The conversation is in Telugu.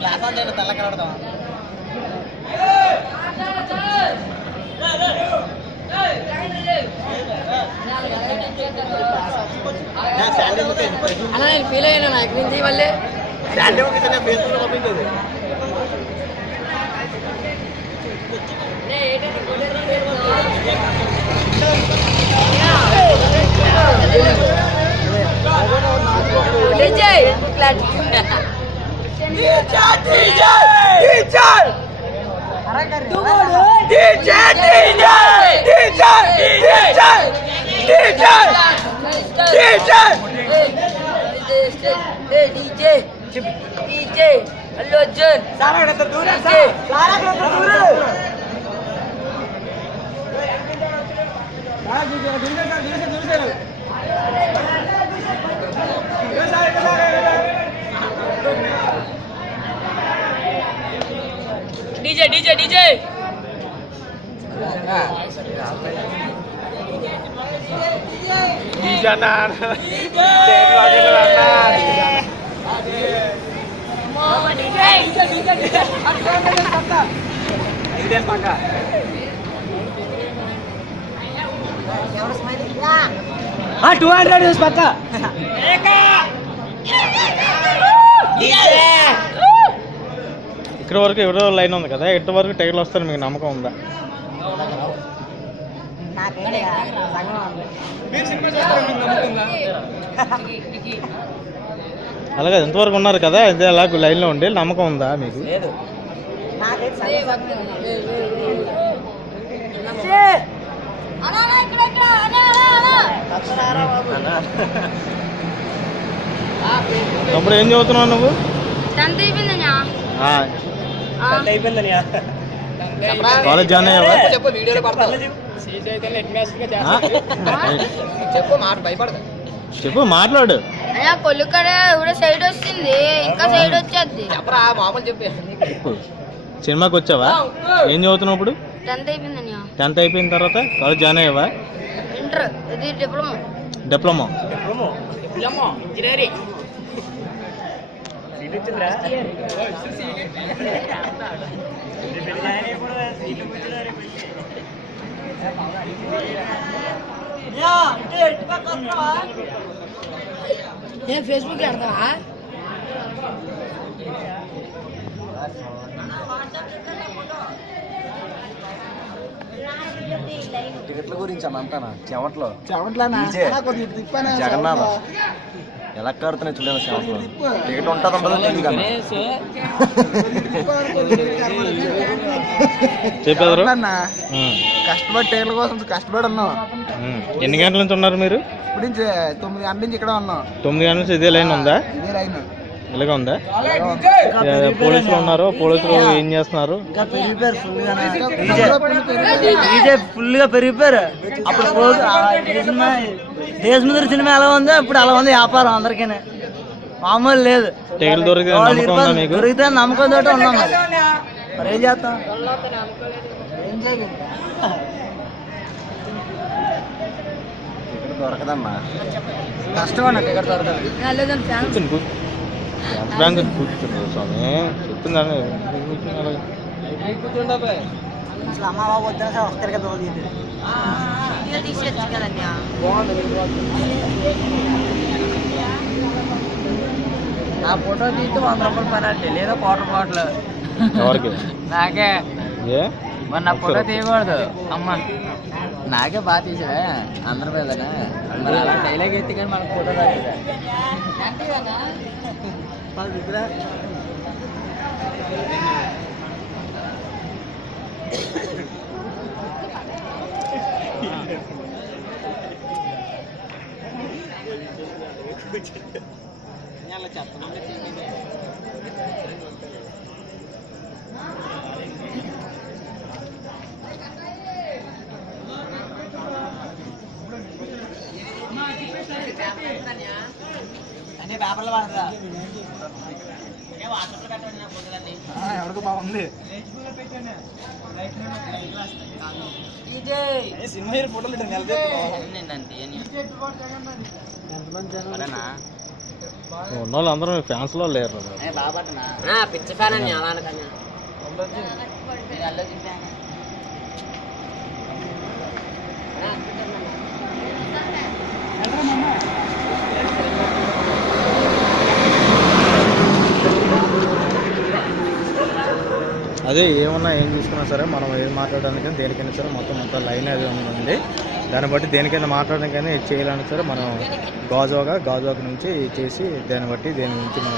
క్లాస్ ఆన్ చేయండి తెల్ల కలవడతాం అలా నేను ఫీల్ అయ్యాను నాకు నుంచి మళ్ళీ ఫేస్బుక్ పంపించదు Allu Arjun DJ DJ DJ పక్క ఇక్కడ వరకు ఎవరో లైన్ ఉంది కదా ఇటు వరకు టైర్లు వస్తారు మీకు నమ్మకం ఉందా అలాగే ఎంతవరకు ఉన్నారు కదా ఇదే అలా లైన్లో ఉండి నమ్మకం ఉందా మీకు అప్పుడు ఏం చదువుతున్నావు నువ్వు కాలేజ్ జాయిన్ అయ్యావా చెప్పు మాట్లాడు కొల్లు కడ సైడ్ వస్తుంది ఇంకా సైడ్ వచ్చేది సినిమాకి వచ్చావా ఏం చదువుతున్నావు ఇప్పుడు 10th అయిపోయింది 10th అయిపోయిన తర్వాత కాలేజ్ జాయిన్ అయ్యావా ఇంటర్ ఇది డిప్లొమా డిప్లొమా ఇంజనీరింగ్ ఫేస్బుక్ లో ఆడతావా టికెట్ల గురించి అని అంటానా చెమట్లో జగన్నాథ ఎలా కడుతున్నాయి చూడండి చెమట్లో టికెట్ ఉంటుంది చెప్పారు కష్టపడి టికెట్ల కోసం కష్టపడి ఉన్నాం. ఎన్ని గంటల నుంచి ఉన్నారు మీరు? ఇప్పుడు నుంచి 9 గంటల నుంచి ఇక్కడ ఉన్నాం. 9 గంటల నుంచి ఇదే లైన్ ఉందా? ఇదే లైన్ ఇలాగా ఉందా? పోలీసులు ఉన్నారు, పోలీసులు ఏం చేస్తున్నారు? ఫుల్ గా పెరిగిపోయారు. అప్పుడు దేశముద్ర సినిమా ఎలా ఉందో ఇప్పుడు అలా ఉంది వ్యాపారం అందరికీ మామూలు లేదు. టికెట్లు దొరికితే నమ్మకం తోటి ఉన్నాం. మరి ఏం చేస్తాం? దొరకదమ్మా, కష్టం అన్న టికెట్ దొరకదు. కూర్చున్నారు స్వామి చెప్తున్నాను. అమ్మబాబు వచ్చినా సార్ వస్తారు కదా నా ఫోటో తీస్తే 100 రూపాయలు పెనాల్టీ లేదా క్వార్టర్ బాటిల్. ఎవరికి? నాకే. మరి నా ఫోటో తీయకూడదు అమ్మ. నాకే బాగా తీసావే అందరి మీదనా. మరి అలా డైలాగ్ ఎత్తి కానీ మనకు ఫోటో రాలేదా? అన్ని పేపర్లు పడతా ఎవరికి బాగుంది సినిమా హీరో ఫోటోలు ఉన్న వాళ్ళు అందరూ ఫ్యాన్స్ లో లేరు పిచ్చ ఫ్యాన్ అని అలా అనకన్నా అదే ఏమన్నా ఏం చూసుకున్నా సరే మనం ఏం మాట్లాడడానికి దేనికైనా సరే మొత్తం లైన్ అది ఉందండి. దాన్ని బట్టి దేనికైనా మాట్లాడడానికైనా ఇది చేయాలని సరే మనం గాజువాక నుంచి చేసి దాన్ని బట్టి దేని నుంచి మనం